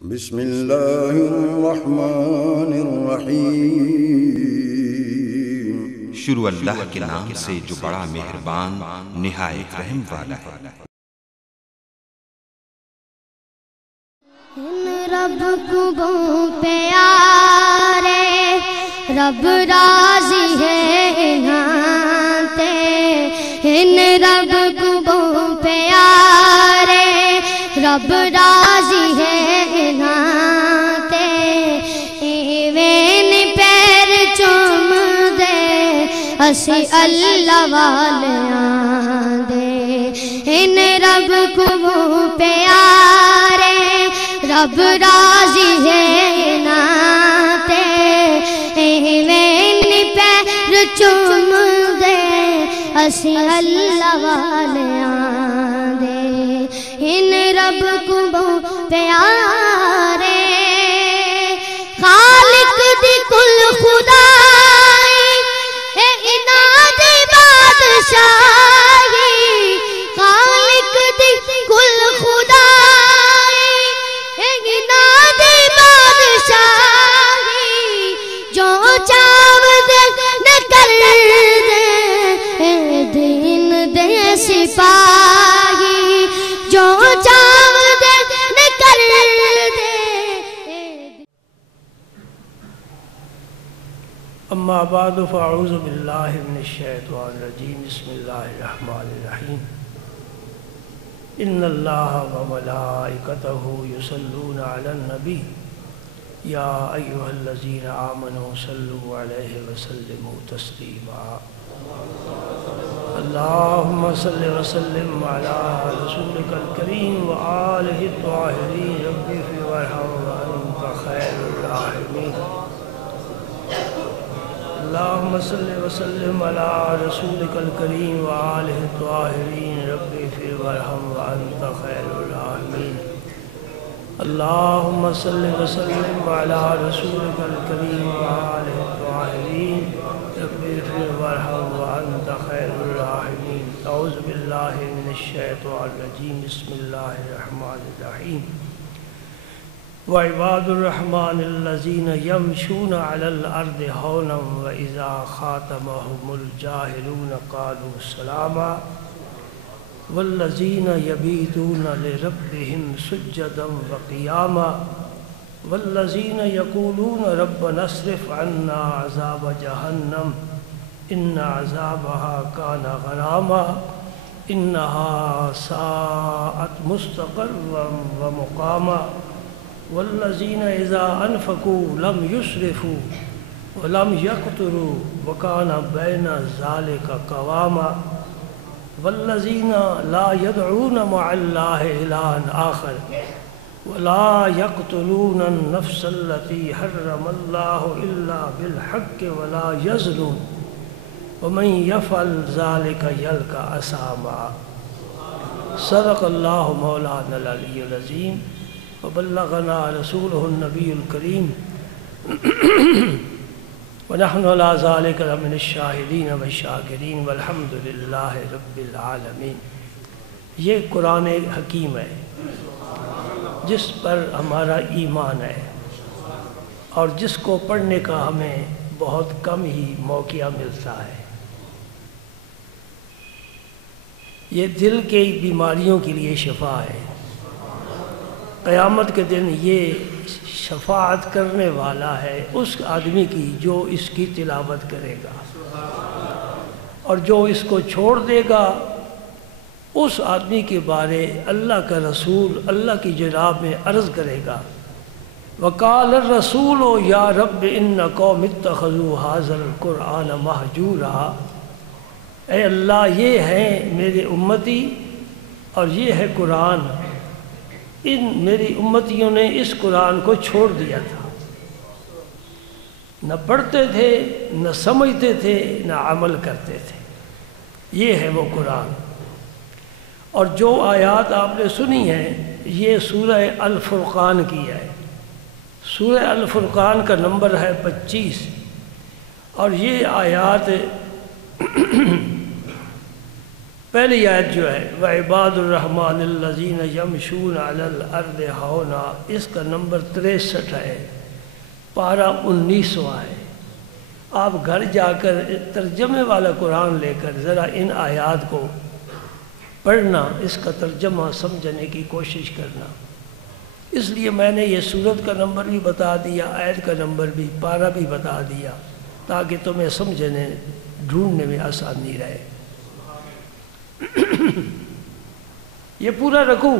بسم اللہ الرحمن الرحیم۔ شروع اللہ کے نام سے جو بڑا مہربان نہایت رحم والا ہے۔ رب کو پیارے رب راضی ہے نانتے، ان رب کو پیارے رب راضی ہے نانتے، ایوین پیر چوم دے اسی اللہ والیاں دے، ان رب کو پیارے رب راضی ہے نانتے، ایوین پیر چوم دے اسی اللہ والیاں دے، ان رب کو پیارے خالق دی کل خدائی اے اناد بادشاہی، خالق دی کل خدائی اے اناد بادشاہی، جو چاو دے نہ کر دے اے دین دے سپاہی، جو چاو دے نہ کر دے۔ اما بعد فاعوذ باللہ من الشیطان الرجیم، بسم اللہ الرحمن الرحیم۔ ان اللہ وملائکتہ یصلون علی النبی یا ایہا الذین آمنوا صلوا علیہ وسلموا تسلیما۔ اللہم صل وسلم علی رسولک الکریم وآلہ الطاہرین، رب اغفر وارحم وانت خیر الراحمین۔ اللہم صل وسلم علی رسولک الکریم وآلہ الطاہرین، رب اغفر وارحم وانت خیر الراحمین۔ اللہم صل وسلم علی رسولک الکریم وآلہ الطاہرین، رب اغفر وارحم وانت خیر الراحمین۔ اعوذ باللہ من الشیطان الرجیم، بسم اللہ الرحمن الرحیم۔ وعباد الرحمن الذین یمشون علی الارض ہونا واذا خاطبهم الجاہلون قالوا سلاما، والذین یبیتون لربهم سجدا وقیاما، والذین یقولون ربنا اصرف عنا عذاب جہنم ان عذابها کان غراما، انہا ساءت مستقرا ومقاما، والذین اذا انفقوا لم یسرفوا ولم یقتروا وکان بین ذلک قواما، والذین لا يدعون مع اللہ الہا آخر ولا يقتلون النفس التي حرم اللہ الا بالحق ولا يزنون ومن يفعل ذلك يلقى أثاما۔ صدق اللہ مولانا العلی العظیم وبلغنا رسوله النبی الکریم ونحن على ذلك من الشاہدین والشاکرین والحمد للہ رب العالمین۔ یہ قرآن حکیم ہے جس پر ہمارا ایمان ہے اور جس کو پڑھنے کا ہمیں بہت کم ہی موقع ملتا ہے۔ یہ دل کی بیماریوں کے لیے شفا ہے۔ قیامت کے دن یہ شفاعت کرنے والا ہے اس آدمی کی جو اس کی تلاوت کرے گا، اور جو اس کو چھوڑ دے گا اس آدمی کے بارے اللہ کا رسول اللہ کی جناب میں عرض کرے گا، وقال الرسول یا رب ان قوم اتخذوا ھذا القرآن مہجورا، اے اللہ یہ ہیں میرے امتی اور یہ ہے قرآن، ان میری امتیوں نے اس قرآن کو چھوڑ دیا تھا، نہ پڑھتے تھے نہ سمجھتے تھے نہ عمل کرتے تھے۔ یہ ہے وہ قرآن۔ اور جو آیات آپ نے سنی ہیں یہ سورہ الفرقان کی ہے۔ سورہ الفرقان کا نمبر ہے 25، اور یہ آیات پہلی آیت جو ہے وَعِبَادُ الرَّحْمَنِ الَّذِينَ يَمْشُونَ عَلَى الْأَرْضِ هَوْنًا، اس کا نمبر 63 ہے، پارہ 19واں ہے۔ آپ گھر جا کر ترجمے والا قرآن لے کر ذرا ان آیات کو پڑھنا، اس کا ترجمہ سمجھنے کی کوشش کرنا۔ اس لیے میں نے یہ سورت کا نمبر بھی بتا دیا، آیت کا نمبر بھی، پارہ بھی بتا دیا، تاکہ تمہیں سمجھنے ڈھونڈنے میں آسانی رہے۔ یہ پورا رکوع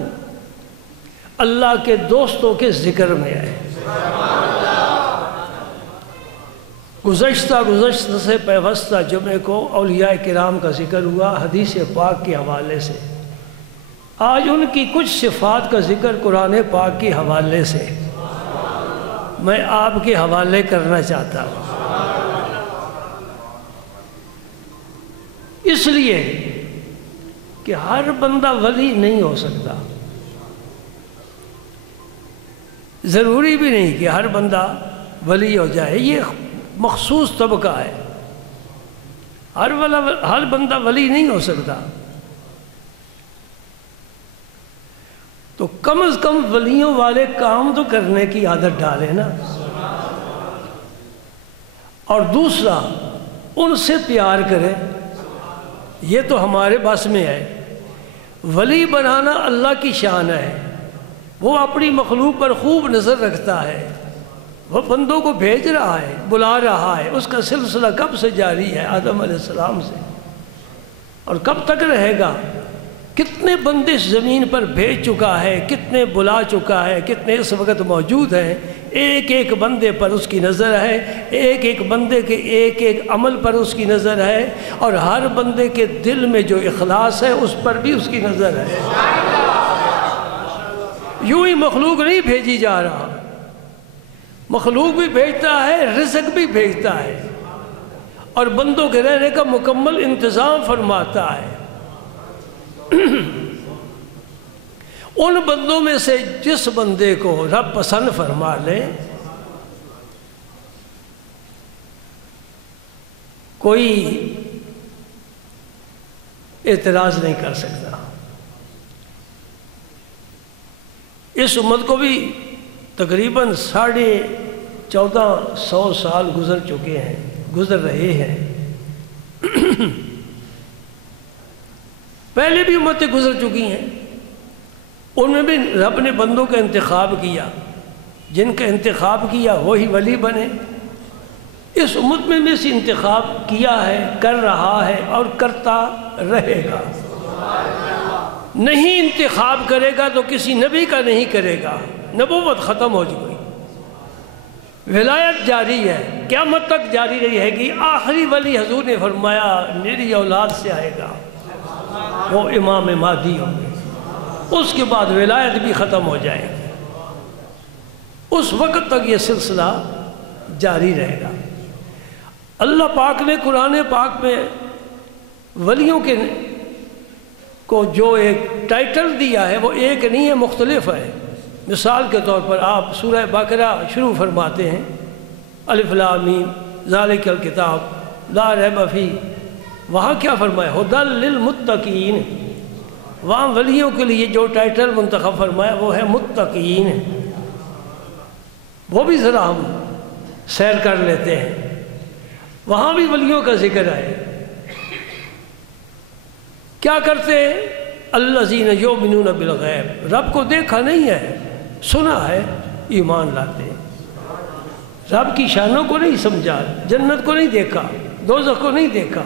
اللہ کے دوستوں کے ذکر میں ہے۔ گزشتہ سے پیوستہ جمعے کو اولیاء کرام کا ذکر ہوا حدیث پاک کے حوالے سے، آج ان کی کچھ صفات کا ذکر قرآن پاک کے حوالے سے میں آپ کے حوالے کرنا چاہتا ہوں۔ اس لیے کہ ہر بندہ ولی نہیں ہو سکتا، ضروری بھی نہیں کہ ہر بندہ ولی ہو جائے، یہ مخصوص طبقہ ہے، ہر بندہ ولی نہیں ہو سکتا۔ تو کم از کم ولیوں والے کام تو کرنے کی عادت ڈالے نا، اور دوسرا ان سے پیار کرے، یہ تو ہمارے بس میں ہے۔ ولی بنانا اللہ کی شان ہے، وہ اپنی مخلوق پر خوب نظر رکھتا ہے، وہ بندوں کو بھیج رہا ہے، بلا رہا ہے، اس کا سلسلہ کب سے جاری ہے؟ آدم علیہ السلام سے، اور کب تک رہے گا؟ کتنے بندے اس زمین پر بھیج چکا ہے، کتنے بلا چکا ہے، کتنے اس وقت موجود ہیں، ایک ایک بندے پر اس کی نظر ہے، ایک ایک بندے کے ایک ایک عمل پر اس کی نظر ہے، اور ہر بندے کے دل میں جو اخلاص ہے اس پر بھی اس کی نظر ہے۔ یوں ہی مخلوق نہیں بھیجی جا رہا، مخلوق بھی بھیجتا ہے، رزق بھی بھیجتا ہے، اور بندوں کے رہنے کا مکمل انتظام فرماتا ہے۔ ان بندوں میں سے جس بندے کو رب پسند فرما لے، کوئی اعتراض نہیں کر سکتا۔ اس امت کو بھی تقریباً 1450 سال گزر چکے ہیں، گزر رہے ہیں۔ پہلے بھی امتیں گزر چکی ہیں، ان میں بھی رب نے بندوں کا انتخاب کیا، جن کا انتخاب کیا وہی ولی بنے۔ اس امت میں بھی سے انتخاب کیا ہے، کر رہا ہے اور کرتا رہے گا۔ نہیں انتخاب کرے گا تو کسی نبی کا نہیں کرے گا، نبوت ختم ہو چکی، ولایت جاری ہے، قیامت تک جاری رہے گی۔ آخری ولی حضور نے فرمایا میری اولاد سے آئے گا، وہ امام مہدی ہوں گے، اس کے بعد ولایت بھی ختم ہو جائے گی، اس وقت تک یہ سلسلہ جاری رہے گا۔ اللہ پاک نے قرآن پاک میں ولیوں کے کو جو ایک ٹائٹل دیا ہے وہ ایک نہیں ہے، مختلف ہے۔ مثال کے طور پر آپ سورہ بقرہ شروع فرماتے ہیں، الف لام میم ذالک الکتاب لا ریب فیہ، وہاں کیا فرمایا؟ ھدی للمتقین، وہاں ولیوں کے لیے جو ٹائٹل منتخب فرمایا وہ ہے متقین۔ وہ بھی ذرا ہم سیر کر لیتے ہیں، وہاں بھی ولیوں کا ذکر ہے۔ کیا کرتے؟ الذین یؤمنون بالغیب، رب کو دیکھا نہیں ہے، سنا ہے، ایمان لاتے ہیں۔ رب کی شانوں کو نہیں سمجھا، جنت کو نہیں دیکھا، دوزخ کو نہیں دیکھا،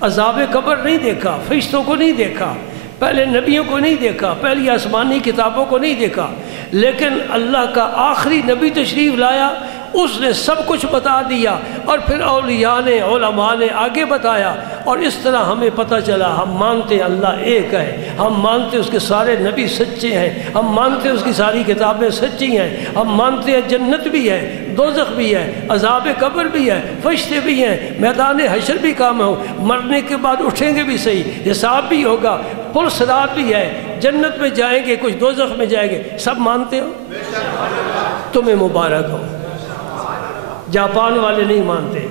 عذاب قبر نہیں دیکھا، فرشتوں کو نہیں دیکھا، پہلے نبیوں کو نہیں دیکھا، پہلی آسمانی کتابوں کو نہیں دیکھا، لیکن اللہ کا آخری نبی تشریف لایا، اس نے سب کچھ بتا دیا، اور پھر اولیاء نے، علماء نے آگے بتایا، اور اس طرح ہمیں پتہ چلا۔ ہم مانتے ہیں اللہ ایک ہے، ہم مانتے ہیں اس کے سارے نبی سچے ہیں، ہم مانتے ہیں اس کی ساری کتابیں سچی ہیں، ہم مانتے ہیں جنت بھی ہے، دوزخ بھی ہے، عذاب قبر بھی ہے، فرشتے بھی ہیں، میدان حشر بھی کام ہو، مرنے کے بعد اٹھیں گے بھی صحیح، حساب بھی ہوگا، پل صراط بھی ہے، جنت میں جائیں گے، کچھ دوزخ میں جائیں گے، سب مانتے ہو؟ تمہیں مبارک ہو۔ جاپان والے نہیں مانتے،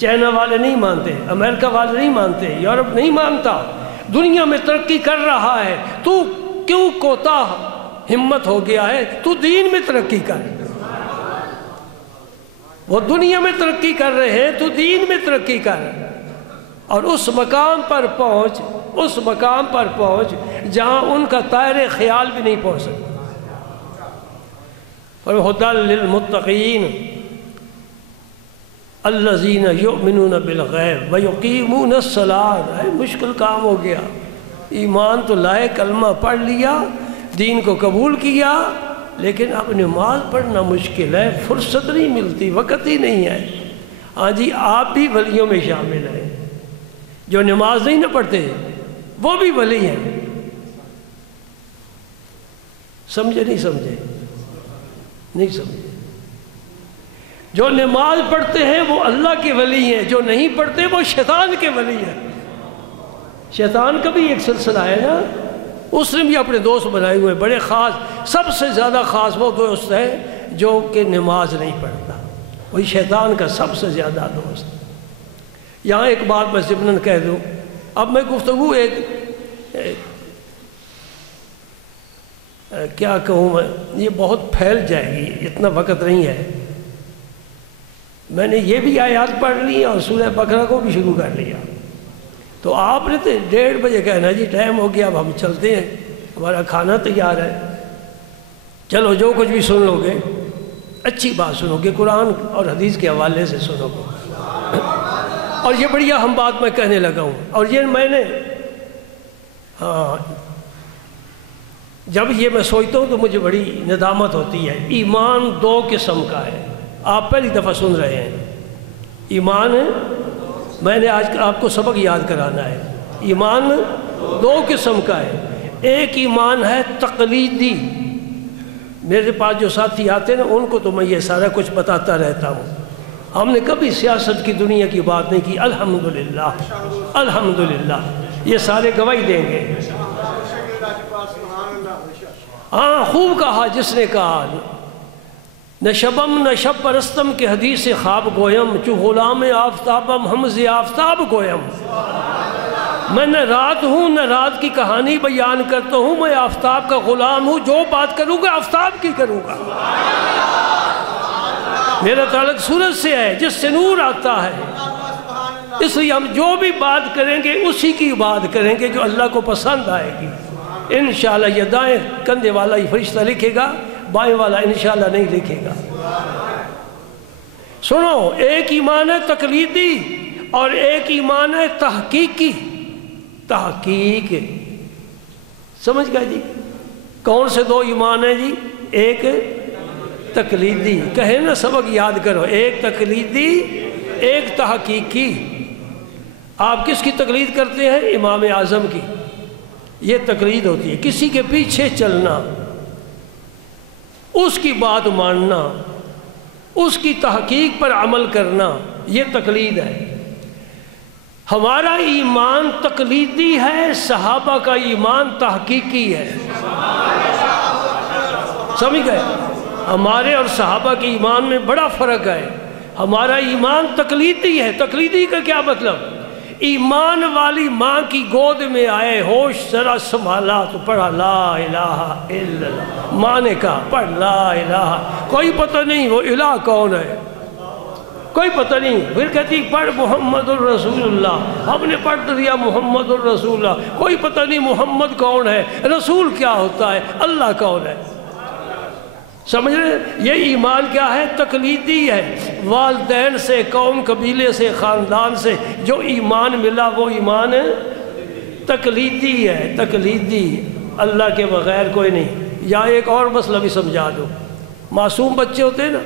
چائنا والے نہیں مانتے، امریکہ والے نہیں مانتے، یورپ نہیں مانتا، دنیا میں ترقی کر رہا ہے، تو کیوں کوتاہ ہمت ہو گیا ہے؟ تو دین میں ترقی کر۔ وہ دنیا میں ترقی کر رہے ہیں، تو دین میں ترقی کر، اور اس مقام پر پہنچ جہاں ان کا طائر خیال بھی نہیں پہنچ سکتا۔ وَهُدًى لِّلْمُتَّقِينَ الَّذِينَ يُؤْمِنُونَ بِالْغَيْبِ وَيُقِيمُونَ الصَّلَاةَ۔ مشکل کام ہو گیا، ایمان تو لائے، کلمہ پڑھ لیا، دین کو قبول کیا، لیکن اب نماز پڑھنا مشکل ہے، فرصت نہیں ملتی، وقت ہی نہیں ہے۔ ہاں جی، آپ بھی ولیوں میں شامل ہیں، جو نماز نہیں نہ پڑھتے وہ بھی ولی ہیں۔ سمجھے نہیں سمجھے؟ نہیں سمجھے؟ جو نماز پڑھتے ہیں وہ اللہ کے ولی ہیں، جو نہیں پڑھتے وہ شیطان کے ولی ہیں۔ شیطان کا بھی ایک سلسلہ ہے نا، اس نے بھی اپنے دوست بنائے ہوئے بڑے خاص، سب سے زیادہ خاص وہ دوست ہے جو کہ نماز نہیں پڑھتا، وہی شیطان کا سب سے زیادہ دوست۔ یہاں ایک بات میں ضمناً کہہ دوں، اب میں گفتگو کیا کہوں میں، یہ بہت پھیل جائے گی، اتنا وقت نہیں ہے۔ میں نے یہ بھی آیات پڑھ لی اور سورہ بقرہ کو بھی شروع کر لیا، تو آپ نے تو 1:30 بجے کہنا جی ٹائم ہو گیا، اب ہم چلتے ہیں، ہمارا کھانا تیار ہے۔ چلو جو کچھ بھی سن لو گے اچھی بات سنو گے، قرآن اور حدیث کے حوالے سے سنو گے۔ اور یہ بڑی اہم بات میں کہنے لگا ہوں، اور یہ میں نے جب یہ میں سوچتا ہوں تو مجھے بڑی ندامت ہوتی ہے۔ ایمان 2 قسم کا ہے، آپ پہلی دفعہ سن رہے ہیں۔ ایمان میں نے آج آپ کو سبق یاد کرانا ہے۔ ایمان 2 قسم کا ہے، ایک ایمان ہے تقلیدی، میرے پاس جو ساتھی آتے ہیں نا ان کو تو میں یہ سارا کچھ بتاتا رہتا ہوں، ہم نے کبھی سیاست کی دنیا کی بات نہیں کی، الحمدللہ الحمدللہ، یہ سارے گواہی دیں گے۔ ہاں خوب کہا جس نے کہا، نشبم نشب پرستم کے حدیث خواب گویم، چو غلام آفتابم ہمز آفتاب گویم۔ میں نہ رات ہوں نہ رات کی کہانی بیان کرتا ہوں، میں آفتاب کا غلام ہوں، جو بات کروں گا آفتاب کی کروں گا۔ میرا تعلق سورج سے ہے جس سے نور آتا ہے، اس لیے ہم جو بھی بات کریں گے اسی کی بات کریں گے جو اللہ کو پسند آئے گی۔ انشاءاللہ یہ دائیں کندھے والا یہ فرشتہ لکھے گا، بائیں والا انشاءاللہ نہیں لکھے گا۔ سنو، ایک ایمان ہے تقلیدی اور ایک ایمان ہے تحقیقی۔ تحقیق سمجھ گئے جی؟ کون سے 2 ایمان ہیں جی؟ ایک تقلیدی، کہیں نا سبق یاد کرو، ایک تقلیدی ایک تحقیقی۔ آپ کس کی تقلید کرتے ہیں؟ امام اعظم کی، یہ تقلید ہوتی ہے، کسی کے پیچھے چلنا، اس کی بات ماننا، اس کی تحقیق پر عمل کرنا، یہ تقلید ہے۔ ہمارا ایمان تقلیدی ہے، صحابہ کا ایمان تحقیقی ہے۔ سمجھ گئے؟ ہمارے اور صحابہ کے ایمان میں بڑا فرق ہے۔ ہمارا ایمان تقلیدی ہے۔ تقلیدی کا کیا مطلب؟ ایمان والی ماں کی گود میں آئے، ہوش ذرا سنبھالا تو پڑھا لا الہ الا اللہ، ماں نے کہا پڑھ لا الہ، کوئی پتہ نہیں وہ الہ کون ہے، کوئی پتہ نہیں، پھر کہتی پڑھ محمد الرسول اللہ، ہم نے پڑھ دیا محمد الرسول اللہ، کوئی پتہ نہیں محمد کون ہے، رسول کیا ہوتا ہے، اللہ کون ہے۔ سمجھ رہے؟ یہ ایمان کیا ہے؟ تقلیدی ہے۔ والدین سے، قوم قبیلے سے، خاندان سے جو ایمان ملا وہ ایمان تقلیدی ہے، تقلیدی، اللہ کے بغیر کوئی نہیں۔ یا ایک اور مسئلہ بھی سمجھا دو، معصوم بچے ہوتے ہیں نا،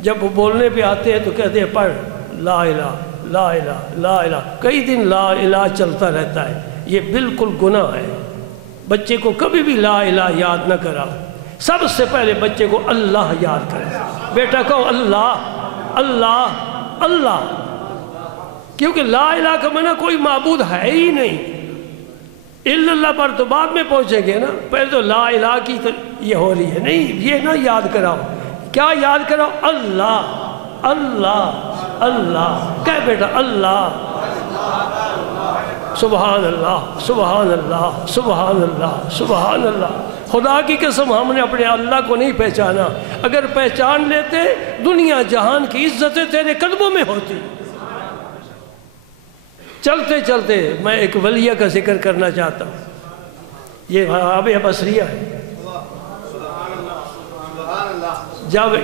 جب وہ بولنے پہ آتے ہیں تو کہتے ہیں پڑھ لا الہ لا الہ لا الہ، کئی دن لا الہ چلتا رہتا ہے، یہ بالکل گناہ ہے۔ بچے کو کبھی بھی لا الہ یاد نہ کرا، سب سے پہلے بچے کو اللہ یاد کرے۔ بیٹا کہو اللہ اللہ اللہ، کیونکہ لا الہ کا معنی کوئی معبود ہے ہی نہیں، الا اللہ پر تو بعد میں پہنچیں گے نا، پہلے تو لا الہ کی تو یہ ہو رہی ہے۔ نہیں، یہ نہ یاد کراؤ، کیا یاد کراؤ؟ اللہ اللہ اللہ، کہہ بیٹا اللہ۔ سبحان اللہ سبحان اللہ سبحان اللہ سبحان اللہ۔ خدا کی قسم ہم نے اپنے اللہ کو نہیں پہچانا، اگر پہچان لیتے دنیا جہان کی عزتیں تیرے قدموں میں ہوتی۔ چلتے چلتے میں ایک ولیہ کا ذکر کرنا چاہتا ہوں، یہ رابعہ بصریہ ہے۔ جب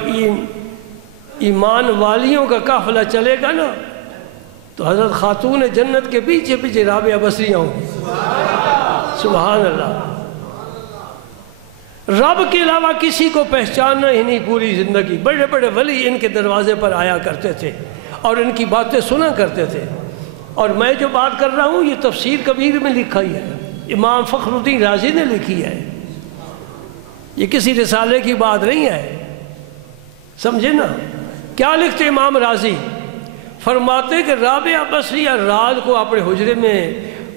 ایمان والیوں کا قافلہ چلے گا نا تو حضرت خاتون جنت کے پیچھے پیچھے رابعہ بصریہ ہوں گی۔ سبحان اللہ۔ رب کے علاوہ کسی کو پہچاننا ہی نہیں پوری زندگی۔ بڑے بڑے ولی ان کے دروازے پر آیا کرتے تھے اور ان کی باتیں سنا کرتے تھے، اور میں جو بات کر رہا ہوں یہ تفسیر کبیر میں لکھا ہی ہے، امام فخر الدین رازی نے لکھی ہے، یہ کسی رسالے کی بات نہیں ہے، سمجھے نا۔ کیا لکھتے امام رازی؟ فرماتے کہ رابعہ بصریہ رات کو اپنے حجرے میں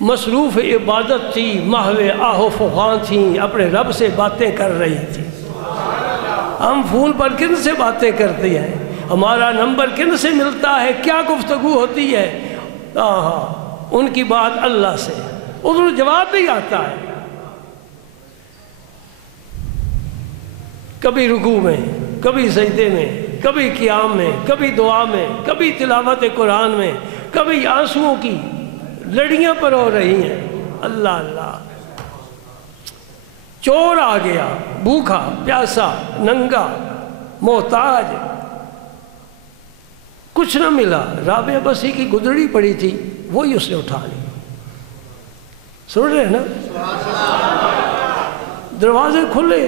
مصروف عبادت تھی، محو آہ و فغان تھیں، اپنے رب سے باتیں کر رہی تھی۔ ہم فون پر کن سے باتیں کرتے ہیں، ہمارا نمبر کن سے ملتا ہے، کیا گفتگو ہوتی ہے؟ ان کی بات اللہ سے، ادھر جواب بھی آتا ہے، کبھی رکوع میں، کبھی سجدے میں، کبھی قیام میں، کبھی دعا میں، کبھی تلاوت قرآن میں، کبھی آنسوؤں کی لڑیاں پر ہو رہی ہیں۔ اللہ اللہ۔ چور آ گیا، بھوکا پیاسا ننگا محتاج، کچھ نہ ملا، رابعہ بصری کی گدڑی پڑی تھی، وہی اس نے اٹھا لی۔ سن رہے ہیں نا؟ دروازے کھلے،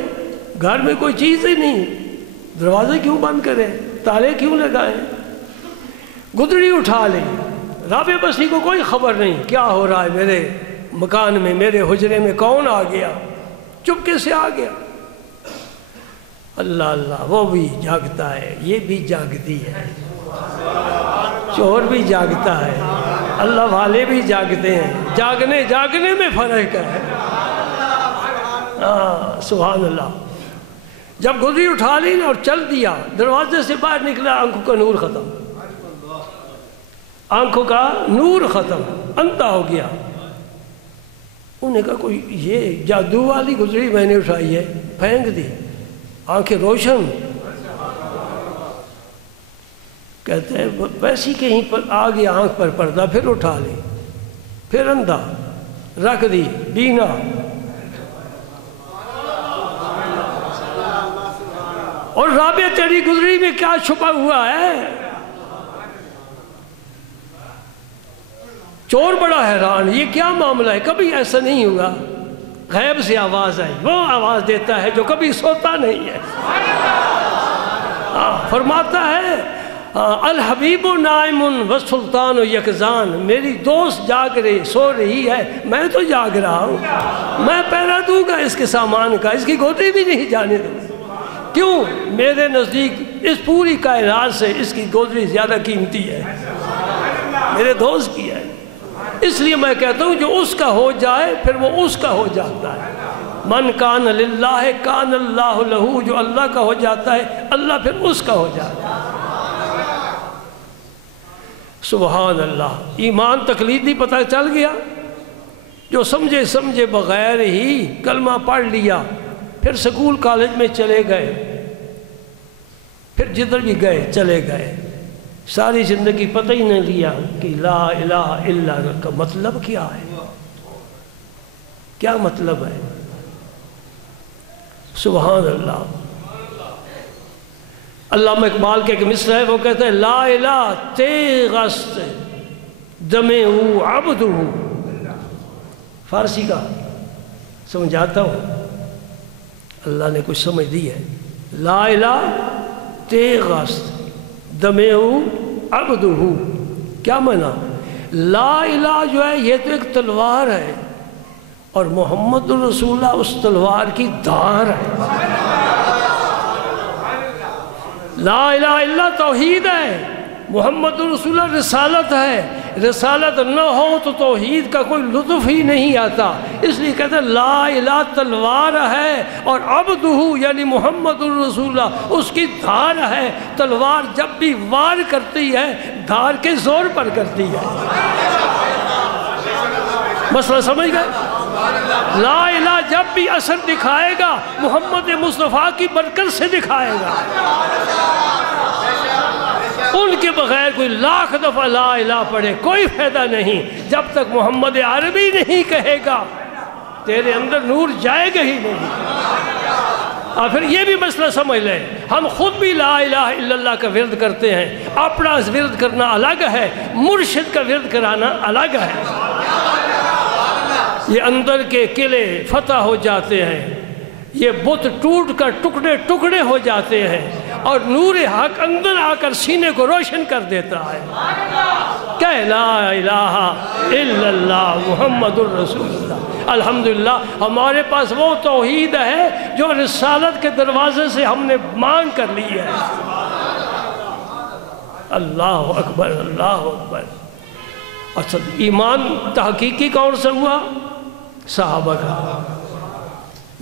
گھر میں کوئی چیز ہی نہیں، دروازے کیوں بند کریں، تالے کیوں لگائیں؟ گدڑی اٹھا لی۔ رابعہ بصری کو کوئی خبر نہیں کیا ہو رہا ہے میرے مکان میں، میرے حجرے میں کون آ گیا، چپکے سے آ گیا۔ اللہ اللہ، وہ بھی جاگتا ہے، یہ بھی جاگتی ہے، چور بھی جاگتا ہے، اللہ والے بھی جاگتے ہیں، جاگنے میں فرق ہے۔ سبحان اللہ۔ جب گدڑی اٹھا لی اور چل دیا، دروازے سے باہر نکلا، آنکھوں کا نور ختم، آنکھوں کا نور ختم، اندھا ہو گیا۔ انہوں نے کہا کوئی یہ جادو والی گدڑی میں نے اٹھائی ہے، پھینک دی، آنکھیں روشن۔ کہتے ہیں ویسی کہیں پر آ گیا، آنکھ پر پردہ، پھر اٹھا لی، پھر اندھا، رکھ دی، بینا۔ اور رابعہ تیری گدڑی میں کیا چھپا ہوا ہے؟ چور بڑا حیران، یہ کیا معاملہ ہے، کبھی ایسا نہیں ہوا۔ غیب سے آواز آئی، وہ آواز دیتا ہے جو کبھی سوتا نہیں ہے۔ فرماتا ہے الحبیب نائم والسلطان یقظان، میری دوست جاگ رہی، سو رہی ہے، میں تو جاگ رہا ہوں، میں پہرا دوں گا اس کے سامان کا، اس کی گودی بھی نہیں جانے دوں۔ کیوں؟ میرے نزدیک اس پوری کائنات سے اس کی گودی زیادہ قیمتی ہے، میرے دوست کی ہے۔ اس لیے میں کہتا ہوں جو اس کا ہو جائے پھر وہ اس کا ہو جاتا ہے۔ من کان للہ کان اللہ لہو، جو اللہ کا ہو جاتا ہے اللہ پھر اس کا ہو جاتا ہے۔ سبحان اللہ۔ ایمان تقلیدی پتہ چل گیا، جو سمجھے بغیر ہی کلمہ پڑھ لیا، پھر سکول کالج میں چلے گئے، پھر جدھر بھی گئے چلے گئے، ساری زندگی پتہ ہی نہیں لیا کہ لا الہ الا اللہ کا مطلب کیا ہے، کیا مطلب ہے۔ سبحان اللہ۔ علامہ اقبال کے ایک مصرع ہے، وہ کہتا ہے لا الہ تیغ است دمِ او عبدہ، فارسی کا سمجھاتا ہوں، اللہ نے کچھ سمجھ دی ہے۔ لا الہ تیغ است دمِ او عبدہ، کیا معنی؟ لا الہ جو ہے یہ تو ایک تلوار ہے، اور محمد الرسول اللہ اس تلوار کی دھار ہے۔ لا الہ الا اللہ توحید ہے، محمد الرسول اللہ رسالت ہے، رسالت نہ ہو تو توحید کا کوئی لطف ہی نہیں آتا، اس لیے کہتے ہیں لا الہ تلوار ہے، اور عبدہ یعنی محمد الرسول اللہ اس کی دھار ہے۔ تلوار جب بھی وار کرتی ہے دھار کے زور پر کرتی ہے۔ مسئلہ سمجھ گئے؟ لا الہ جب بھی اثر دکھائے گا محمد مصطفیٰ کی برکت سے دکھائے گا، ان کے بغیر کوئی لاکھ دفعہ لا الہ پڑھے کوئی فائدہ نہیں، جب تک محمد عربی نہیں کہے گا تیرے اندر نور جائے گا ہی نہیں۔ اور پھر یہ بھی مسئلہ سمجھ لیں، ہم خود بھی لا الہ الا اللہ کا ورد کرتے ہیں، اپنا ورد کرنا الگ ہے، مرشد کا ورد کرانا الگ ہے۔ یہ اندر کے قلعے فتح ہو جاتے ہیں، یہ بت ٹوٹ کر ٹکڑے ٹکڑے ہو جاتے ہیں، اور نور حق اندر آ کر سینے کو روشن کر دیتا ہے۔ کہ لا الہ الا اللہ محمد الرسول اللہ۔ الحمدللہ ہمارے پاس وہ توحید ہے جو رسالت کے دروازے سے ہم نے مانگ کر لی ہے۔ اللہ اکبر، اللہ اکبر۔ اچھا، ایمان تحقیقی کون سے ہوا؟ صحابہ کا۔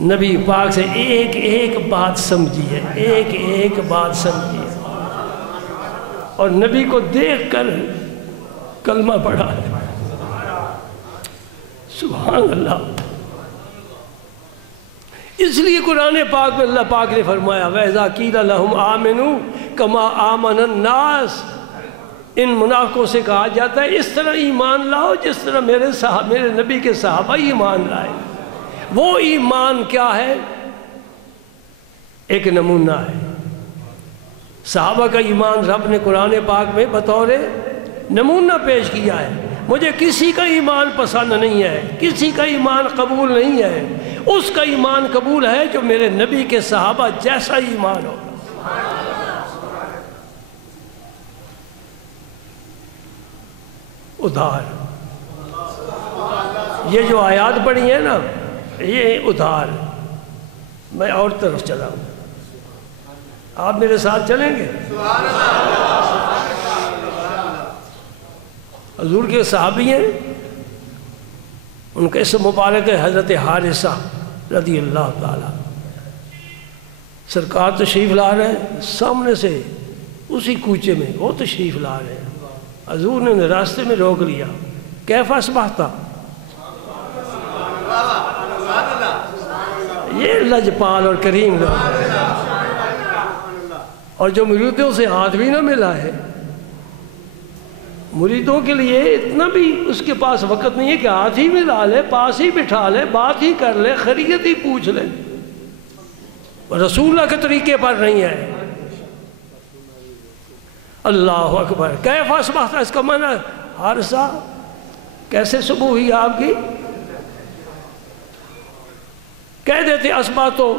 نبی پاک سے ایک ایک بات سمجھیے، ایک ایک بات سمجھیے، اور نبی کو دیکھ کر کلمہ پڑھا ہے۔ سبحان اللہ۔ اس لیے قرآن پاک میں اللہ پاک نے فرمایا وَإِذَا قِيلَ لَهُمْ آمِنُوا كَمَا آمَنَ النَّاسِ، ان منافقوں سے کہا جاتا ہے اس طرح ایمان لاؤ جس طرح میرے نبی کے صحابہ ایمان لائے۔ وہ ایمان کیا ہے؟ ایک نمونہ ہے۔ صحابہ کا ایمان رب نے قرآن پاک میں بطور نمونہ پیش کیا ہے۔ مجھے کسی کا ایمان پسند نہیں ہے، کسی کا ایمان قبول نہیں ہے، اس کا ایمان قبول ہے جو میرے نبی کے صحابہ جیسا ایمان ہوگا۔ ادھار، یہ جو آیات پڑھی ہیں نا، یہ ادھار۔ میں اور طرف چلا ہوں، آپ میرے ساتھ چلیں گے؟ حضور کے صحابی ہیں، ان کا اسم مبارک ہے حضرت حارثہ رضی اللہ تعالیٰ۔ سرکار تشریف لا رہے ہیں، سامنے سے اسی کوچے میں وہ تشریف لا رہے ہیں۔ حضور نے راستے میں روک لیا، کیف اصبحت؟ یہ لجپال اور کریم لوگ ہیں، اور جو مریدوں سے ہاتھ بھی نہ ملا ہے، مریدوں کے لیے اتنا بھی اس کے پاس وقت نہیں ہے کہ ہاتھ ہی ملا لے، پاس ہی بٹھا لے، بات ہی کر لے، خیریت ہی پوچھ لے، رسول اللہ کے طریقے پر نہیں ہے۔ اللہ اکبر۔ کیف اصبحت، اس کا معنی حارثہ کیسے صبح ہوئی آپ کی؟ کہہ دیتے اصبحت تو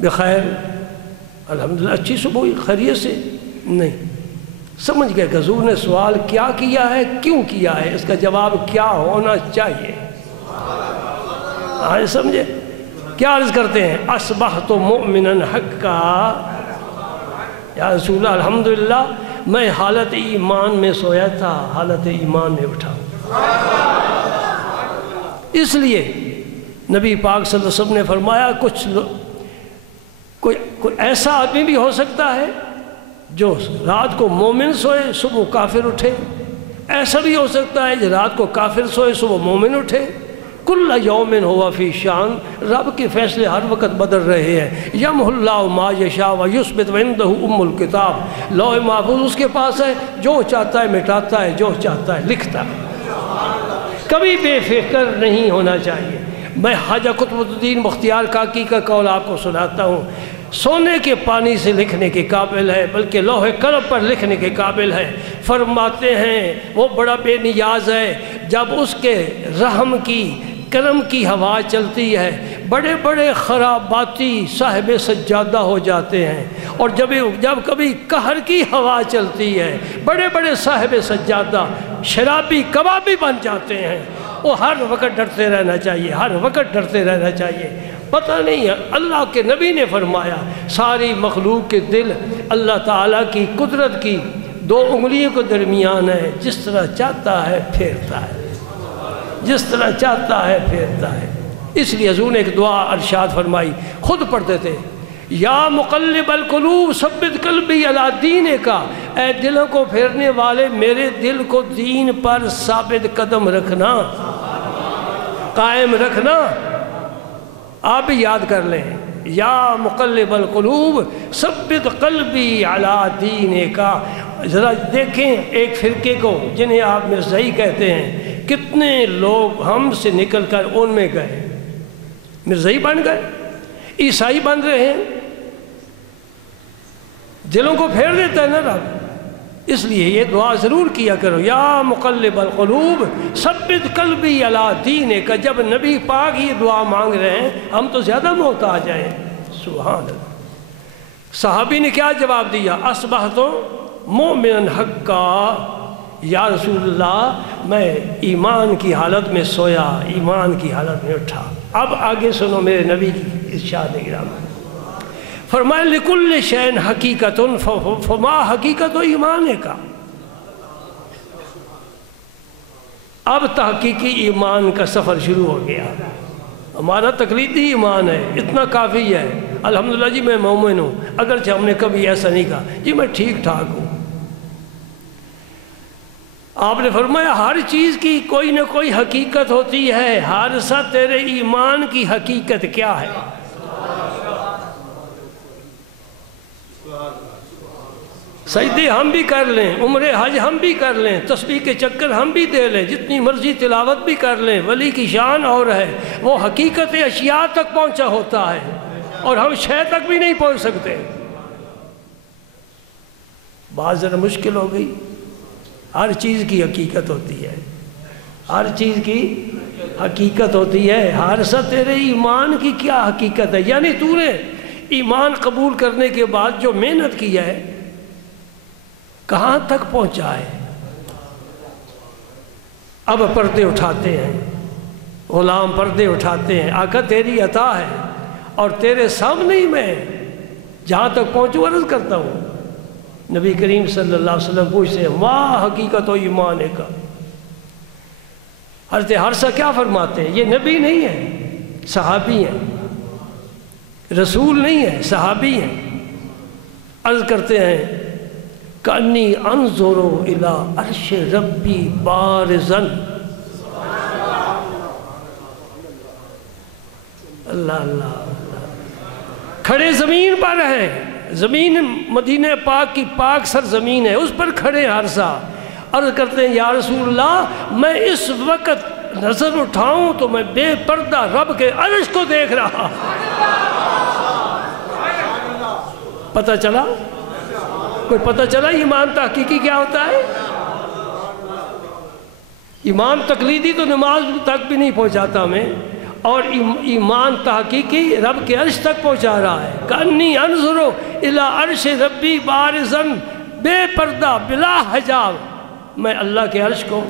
بخیر، الحمدللہ اچھی صبح ہوئی، خیریت سے نہیں۔ سمجھ گئے کہ حضور نے سوال کیا کیا ہے، کیوں کیا ہے، اس کا جواب کیا ہونا چاہیے۔ آج سمجھے کیا عرض کرتے ہیں؟ اصبحت مؤمنا حقا، یا رسول اللہ الحمدللہ میں حالت ایمان میں سویا تھا، حالت ایمان میں اٹھا۔ اس لیے نبی پاک صلی اللہ علیہ وسلم نے فرمایا کوئی ایسا آدمی بھی ہو سکتا ہے جو رات کو مومن سوئے صبح کافر اٹھے، ایسا بھی ہو سکتا ہے جو رات کو کافر سوئے صبح مومن اٹھے۔ کل یوم ہوا فی شان، رب کے فیصلے ہر وقت بدل رہے ہیں۔ یمحو اللہ ما یشاء ویثبت وعندہ ام الکتاب، لوح محفوظ اس کے پاس ہے، جو چاہتا ہے مٹاتا ہے، جو چاہتا ہے لکھتا ہے۔ کبھی بے فکر نہیں ہونا چاہیے۔ میں خواجہ قطب الدین بختیار کاکی کا قول آپ کو سناتا ہوں، سونے کے پانی سے لکھنے کے قابل ہے، بلکہ لوح قلم پر لکھنے کے قابل ہے۔ فرماتے ہیں وہ بڑا بے نیاز ہے، جب اس کے رحم کی کرم کی ہوا چلتی ہے بڑے بڑے خراباتی صاحب سجادہ ہو جاتے ہیں، اور جب کبھی قہر کی ہوا چلتی ہے بڑے بڑے صاحب سجادہ شرابی کبابی بن جاتے ہیں۔ وہ ہر وقت ڈرتے رہنا چاہیے، ہر وقت ڈرتے رہنا چاہیے۔ پتہ نہیں ہے، اللہ کے نبی نے فرمایا ساری مخلوق کے دل اللہ تعالیٰ کی قدرت کی دو انگلیوں کے درمیان ہے، جس طرح چاہتا ہے پھیرتا ہے، جس طرح چاہتا ہے پھیرتا ہے۔ اس لیے حضور نے ایک دعا ارشاد فرمائی، خود پڑھتے تھے، یا مقلب القلوب ثبت قلبی علی دینک، اے دلوں کو پھیرنے والے میرے دل کو دین پر ثابت قدم رکھنا۔ قائم رکھنا. آپ بھی یاد کر لیں، یا مقلب القلوب ثبت قلبی علی دینک. ذرا دیکھیں ایک فرقے کو جنہیں آپ مرزائی کہتے ہیں، کتنے لوگ ہم سے نکل کر ان میں گئے، مرزائی بن گئے، عیسائی بن رہے ہیں. دلوں کو پھیر دیتا ہے نا رب. اس لیے یہ دعا ضرور کیا کرو، یا مقلب القلوب ثبت قلبی علی دینک. جب نبی پاک یہ دعا مانگ رہے ہیں، ہم تو زیادہ محتاج ہیں. سبحان اللہ. صحابی نے کیا جواب دیا؟ اصبحت مؤمنا حقا. یا رسول اللہ میں ایمان کی حالت میں سویا، ایمان کی حالت میں اٹھا. اب آگے سنو میرے نبی کی ارشاد گرامی. فرمایا لکل شیء حقیقت فما حقیقت ایمان کا. اب تحقیقی ایمان کا سفر شروع ہو گیا. ہمارا تقلیدی ایمان ہے، اتنا کافی ہے. الحمدللہ جی میں مومن ہوں، اگرچہ ہم نے کبھی ایسا نہیں کہا جی میں ٹھیک ٹھاک ہوں. آپ نے فرمایا ہر چیز کی کوئی نہ کوئی حقیقت ہوتی ہے. حارثہ تیرے ایمان کی حقیقت کیا ہے؟ سجدے ہم بھی کر لیں، عمرے حج ہم بھی کر لیں، تسبیح کے چکر ہم بھی دے لیں، جتنی مرضی تلاوت بھی کر لیں، ولی کی شان اور ہے. وہ حقیقت اشیاء تک پہنچا ہوتا ہے اور ہم شے تک بھی نہیں پہنچ سکتے. بات ذرا مشکل ہو گئی. ہر چیز کی حقیقت ہوتی ہے، ہر چیز کی حقیقت ہوتی ہے. حارثہ تیرے ایمان کی کیا حقیقت ہے؟ یعنی تو نے ایمان قبول کرنے کے بعد جو محنت کی ہے کہاں تک پہنچا ہے؟ اب پردے اٹھاتے ہیں، غلام پردے اٹھاتے ہیں. آقا تیری عطا ہے اور تیرے سامنے ہی میں جہاں تک پہنچوں عرض کرتا ہوں. نبی کریم صلی اللہ علیہ وسلم پوچھتے ہیں ما حقیقت و ایمان کا. حضرت حارثہ کیا فرماتے ہیں؟ یہ نبی نہیں ہے، صحابی ہیں، رسول نہیں ہے، صحابی ہیں. عرض کرتے ہیں کانی انظر الی عرش ربی بارزن. اللہ اللہ. کھڑے زمین پر ہیں، زمین مدینہ پاک کی پاک سر زمین ہے، اس پر کھڑے حارثہ. عرض کرتے ہیں یا رسول اللہ میں اس وقت نظر اٹھاؤں تو میں بے پردہ رب کے عرش کو دیکھ رہا. پتہ چلا؟ کوئی پتہ چلا ایمان تحقیقی کیا ہوتا ہے؟ ایمان تقلیدی تو نماز تک بھی نہیں پہنچاتا میں، اور ایمان تحقیقی رب کے عرش تک پہنچا رہا ہے. کانی انظر الی عرش ربی بارزن، بے پردہ بلا حجاب میں اللہ کے عرش کو.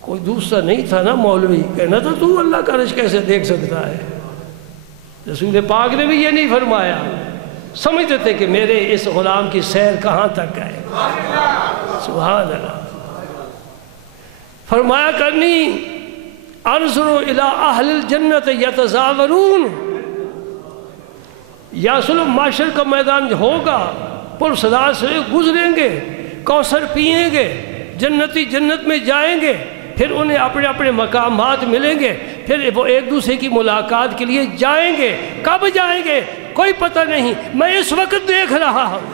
کوئی دوسرا نہیں تھا نا مولوی، کہنا تھا تو اللہ کا عرش کیسے دیکھ سکتا ہے؟ رسول پاک نے بھی یہ نہیں فرمایا. سمجھتے تھے کہ میرے اس غلام کی سیر کہاں تک ہے. سبحان اللہ. فرمایا کرنی انظر الی اہل الجنت یتزاورون. یا سلو معاشر کا میدان ہوگا، پرسدا سے گزریں گے، کوثر پئیں گے، جنتی جنت میں جائیں گے، پھر انہیں اپنے اپنے مقامات ملیں گے، پھر وہ ایک دوسرے کی ملاقات کے لیے جائیں گے. کب جائیں گے کوئی پتہ نہیں، میں اس وقت دیکھ رہا ہوں.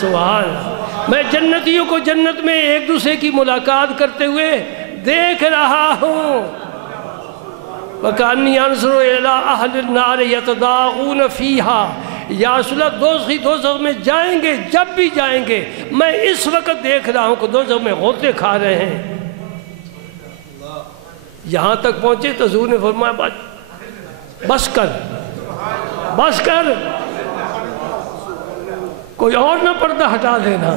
سبحان اللہ. میں جنتیوں کو جنت میں ایک دوسرے کی ملاقات کرتے ہوئے دیکھ رہا ہوں. وَكَأَنِّي أَنظُرُ إِلَىٰ أَهْلِ النَّارِ يَتَضَاغُونَ فِيهَا. یا رسول اللہ دوزخی دوزخ میں جائیں گے، جب بھی جائیں گے میں اس وقت دیکھ رہا ہوں کہ دوزخ میں غوطے کھا رہے ہیں. یہاں تک پہنچے تو حضور نے فرمایا بس کر، بس کر، کوئی اور نہ پردہ ہٹا دینا،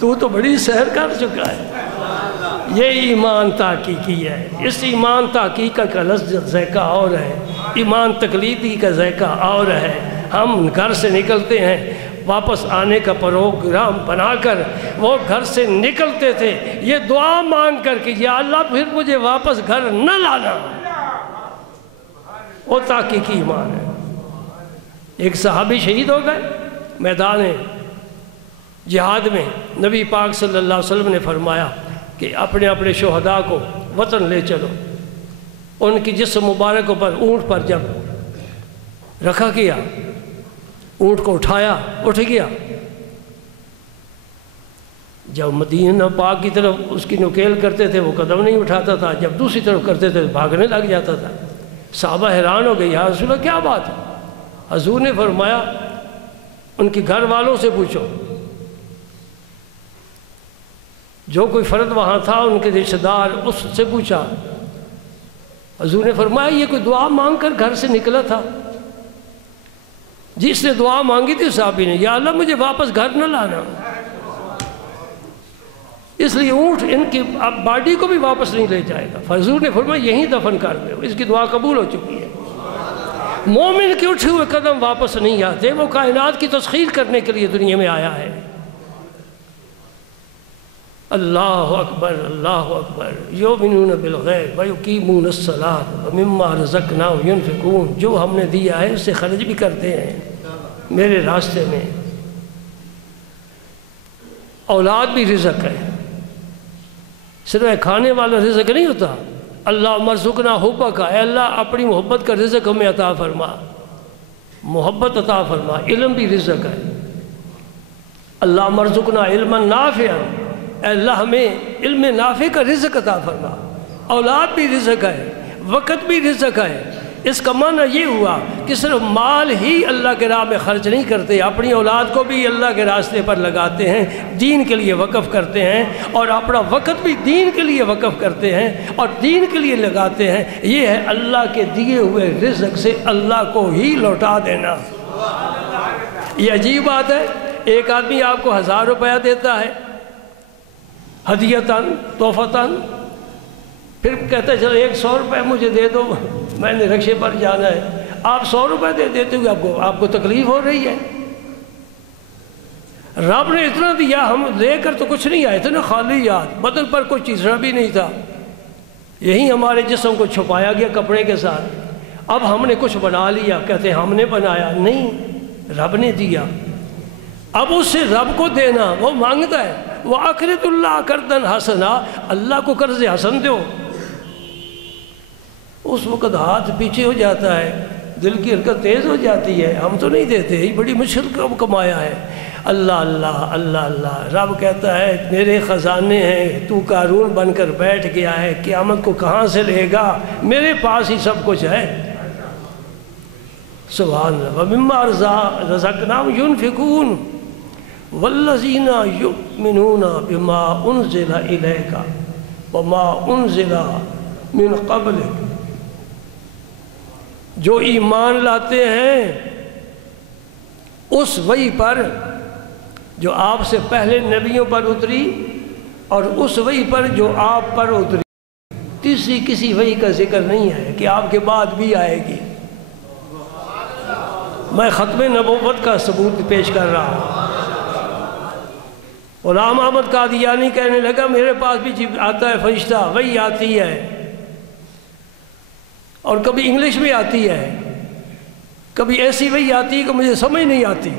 تو بڑی سحر کر چکا ہے. یہ ایمان تحقیقی ہے. اس ایمان تحقیق کا لذت ذائقہ اور ہے، ایمان تقلیدی کا ذائقہ اور ہے. ہم گھر سے نکلتے ہیں، واپس آنے کا پروگرام بنا کر وہ گھر سے نکلتے تھے یہ دعا مانگ کر کہ یا اللہ پھر مجھے واپس گھر نہ لانا. وہ تحقیقی ایمان ہے. ایک صحابی شہید ہو گئے میدان جہاد میں. نبی پاک صلی اللہ علیہ وسلم نے فرمایا کہ اپنے اپنے شہداء کو وطن لے چلو. ان کی جسم مبارک پر اونٹ پر جب رکھا گیا، اونٹ کو اٹھایا، اٹھ گیا. جب مدینہ پاک کی طرف اس کی نکیل کرتے تھے وہ قدم نہیں اٹھاتا تھا، جب دوسری طرف کرتے تھے بھاگنے لگ جاتا تھا. صحابہ حیران ہو گئے، یا رسول اللہ کیا بات ہے؟ حضور نے فرمایا ان کے گھر والوں سے پوچھو، جو کوئی فرد وہاں تھا ان کے رشتہ دار، اس سے پوچھا. حضور نے فرمایا یہ کوئی دعا مانگ کر گھر سے نکلا تھا. جس نے دعا مانگی تھی صحابی نے، یا اللہ مجھے واپس گھر نہ لانا، اس لیے اونٹ ان کی باڈی کو بھی واپس نہیں لے جائے گا. حضور نے فرمایا یہیں دفن کر دو، اس کی دعا قبول ہو چکی ہے. مومن کے اٹھے ہوئے قدم واپس نہیں آتے، وہ کائنات کی تسخیر کرنے کے لیے دنیا میں آیا ہے. اللہ اکبر، اللہ اکبر. یؤمنون بالغیب ویقیمون الصلاۃ ومما رزقناہم ینفقون. جو ہم نے دیا ہے اس سے خرچ بھی کرتے ہیں میرے راستے میں. اولاد بھی رزق ہے، صرف کھانے والا رزق نہیں ہوتا. اللہ مرزقنا حبک، اے اللہ اپنی محبت کا رزق ہمیں عطا فرما، محبت عطا فرما. علم بھی رزق ہے. اللہ مرزقنا علما نافعا، اے اللہ ہمیں علم نافع کا رزق عطا فرما. اولاد بھی رزق ہے، وقت بھی رزق ہے. اس کا معنی یہ ہوا کہ صرف مال ہی اللہ کے راہ میں خرچ نہیں کرتے، اپنی اولاد کو بھی اللہ کے راستے پر لگاتے ہیں، دین کے لیے وقف کرتے ہیں، اور اپنا وقت بھی دین کے لیے وقف کرتے ہیں اور دین کے لیے لگاتے ہیں. یہ ہے اللہ کے دیے ہوئے رزق سے اللہ کو ہی لوٹا دینا. یہ عجیب بات ہے. ایک آدمی آپ کو 1000 روپیہ دیتا ہے ہدیتاً، تحفتاً، پھر کہتا ہے چلو 100 روپے مجھے دے دو، میں نے رکشے پر جانا ہے. آپ 100 روپے دے دیتے ہوئے آپ کو تکلیف ہو رہی ہے. رب نے اتنا دیا، ہم لے کر تو کچھ نہیں آئے تھے نا، خالی یاد، بدن پر کوئی چیز بھی نہیں تھا. یہی ہمارے جسم کو چھپایا گیا کپڑے کے ساتھ. اب ہم نے کچھ بنا لیا، کہتے ہم نے بنایا نہیں، رب نے دیا. اب اس سے رب کو دینا، وہ مانگتا ہے وَأَقْرِضُ اللَّهَ قَرْضًا حَسَنًا، اللہ کو قرض حسن دو. اس وقت ہاتھ پیچھے ہو جاتا ہے، دل کی حرکت تیز ہو جاتی ہے. ہم تو نہیں دیتے، یہ بڑی مشکل کو کمایا ہے. اللہ اللہ اللہ اللہ. رب کہتا ہے میرے خزانے ہیں، تو قارون بن کر بیٹھ گیا ہے، قیامت کو کہاں سے لے گا؟ میرے پاس ہی سب کچھ ہے. سبحان اللہ. وَمِمَّا رَزَقْنَاهُمْ يُنْفِقُونَ وَالَّذِينَ يُؤْمِنُونَ بِمَا أُنزِلَ إِلَيْكَ وَمَا أُنزِلَ مِنْ قَبْلِكَ. جو ایمان لاتے ہیں اس وحی پر جو آپ سے پہلے نبیوں پر اتری، اور اس وحی پر جو آپ پر اتری. تیسری کسی وحی کا ذکر نہیں ہے کہ آپ کے بعد بھی آئے گی. میں ختم نبوت کا ثبوت پیش کر رہا ہوں. غلام احمد قادیانی کہنے لگا میرے پاس بھی آتا ہے فرشتہ، وحی آتی ہے، اور کبھی انگلش میں آتی ہے، کبھی ایسی وحی آتی ہے کہ مجھے سمجھ نہیں آتی.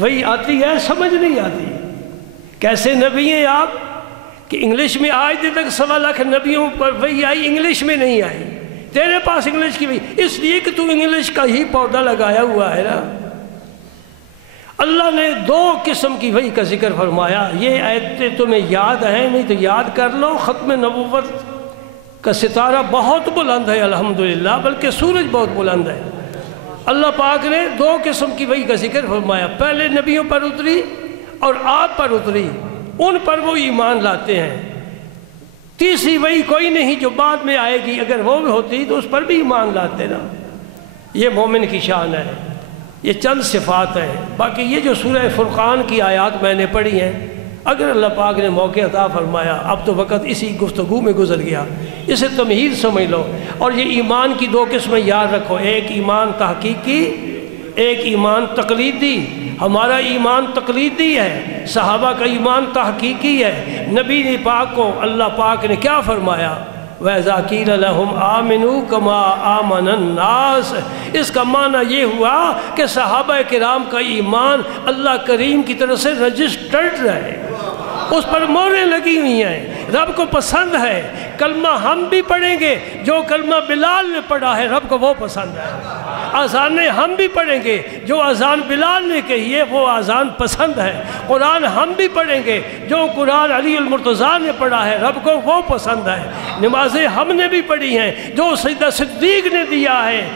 وحی آتی ہے، سمجھ نہیں آتی. کیسے نبی ہیں آپ کہ انگلش میں آج تک 1.25 لاکھ نبیوں پر وحی آئی، انگلش میں نہیں آئی. تیرے پاس انگلش کی وحی اس لیے کہ تو انگلش کا ہی پودا لگایا ہوا ہے نا. اللہ نے 2 قسم کی وحی کا ذکر فرمایا. یہ آیتیں تمہیں یاد ہیں؟ نہیں تو یاد کر لو. ختم نبوت کا ستارہ بہت بلند ہے الحمدللہ، بلکہ سورج بہت بلند ہے. اللہ پاک نے 2 قسم کی وحی کا ذکر فرمایا. پہلے نبیوں پر اتری اور آپ پر اتری، ان پر وہ ایمان لاتے ہیں. تیسری وحی کوئی نہیں جو بعد میں آئے گی، اگر وہ بھی ہوتی تو اس پر بھی ایمان لاتے نا. یہ مومن کی شان ہے. یہ چند صفات ہیں. باقی یہ جو سورہ فرقان کی آیات میں نے پڑھی ہیں، اگر اللہ پاک نے موقع عطا فرمایا، اب تو وقت اسی گفتگو میں گزر گیا، اسے تمہید سمجھ لو. اور یہ ایمان کی 2 قسمیں یاد رکھو، ایک ایمان تحقیقی، ایک ایمان تقلیدی. ہمارا ایمان تقلیدی ہے، صحابہ کا ایمان تحقیقی ہے. نبی پاک کو اللہ پاک نے کیا فرمایا؟ وَإِذَا قِيلَ لَهُمْ آمِنُوا كَمَا آمَنَ النَّاسُ. اس کا معنی یہ ہوا کہ صحابہ کرام کا ایمان اللہ کریم کی طرف سے رجسٹرڈ ہے، اس پر مہریں لگی ہوئی ہیں. رب کو پسند ہے۔ کلمہ ہم بھی پڑھیں گے، جو کلمہ بلال نے پڑھا ہے رب کو وہ پسند ہے۔ اذانیں ہم بھی پڑھیں گے، جو اذان بلال نے کہی ہے وہ اذان پسند ہے۔ قرآن ہم بھی پڑھیں گے، جو قرآن علی المرتضیٰ نے پڑھا ہے رب کو وہ پسند ہے۔ نمازیں ہم نے بھی پڑھی ہیں، جو سجدہ صدیق نے دیا ہے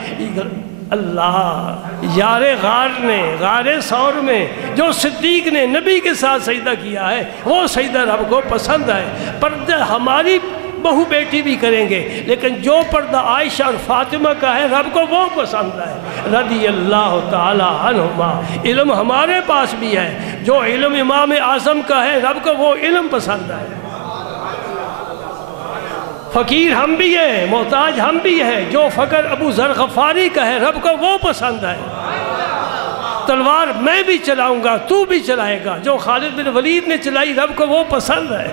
اللہ یار غار ثور میں جو صدیق نے نبی کے ساتھ سجدہ کیا ہے وہ سجدہ رب کو پسند ہے۔ پردہ ہماری بہو بیٹی بھی کریں گے، لیکن جو پردہ عائشہ اور فاطمہ کا ہے رب کو وہ پسند ہے رضی اللہ تعالی عنہما۔ علم ہمارے پاس بھی ہے، جو علم امام اعظم کا ہے رب کو وہ علم پسند ہے۔ فقیر ہم بھی ہیں، محتاج ہم بھی ہیں، جو فقر ابو ذر غفاری کا ہے رب کو وہ پسند ہے۔ تلوار میں بھی چلاؤں گا، تو بھی چلائے گا، جو خالد بن ولید نے چلائی رب کو وہ پسند ہے۔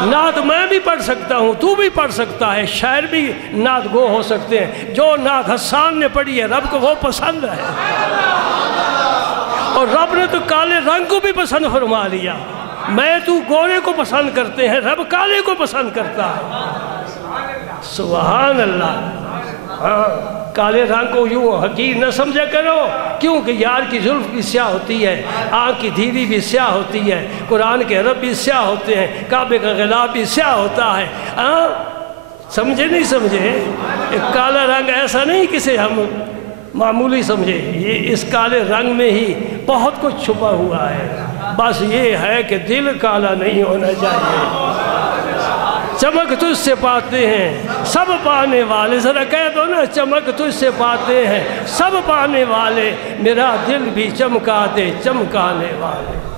نعت میں بھی پڑھ سکتا ہوں، تو بھی پڑھ سکتا ہے، شاعر بھی نعت گو ہو سکتے ہیں، جو نعت حسان نے پڑھی ہے رب کو وہ پسند ہے۔ اور رب نے تو کالے رنگ کو بھی پسند فرما لیا۔ میں تو گورے کو پسند کرتے ہیں، رب کالے کو پسند کرتا ہے۔ سبحان اللہ۔ کالے رنگ کو یوں حقیر نہ سمجھا کرو، کیونکہ یار کی زلف بھی سیاہ ہوتی ہے، آنکھ کی دھیری بھی سیاہ ہوتی ہے، قرآن کے حرف بھی سیاہ ہوتے ہیں، کعبے کا غلاف بھی سیاہ ہوتا ہے۔ سمجھے نہیں سمجھے؟ ایک کالا رنگ ایسا نہیں کسے ہم معمولی سمجھے، یہ اس کالے رنگ میں ہی بہت کچھ چھپا ہوا ہے۔ بس یہ ہے کہ دل کالا نہیں ہونا چاہیے۔ چمک تجھ سے پاتے ہیں سب پانے والے، ذرا کہہ دو نا، چمک تجھ سے پاتے ہیں سب پانے والے، میرا دل بھی چمکا دے چمکانے والے۔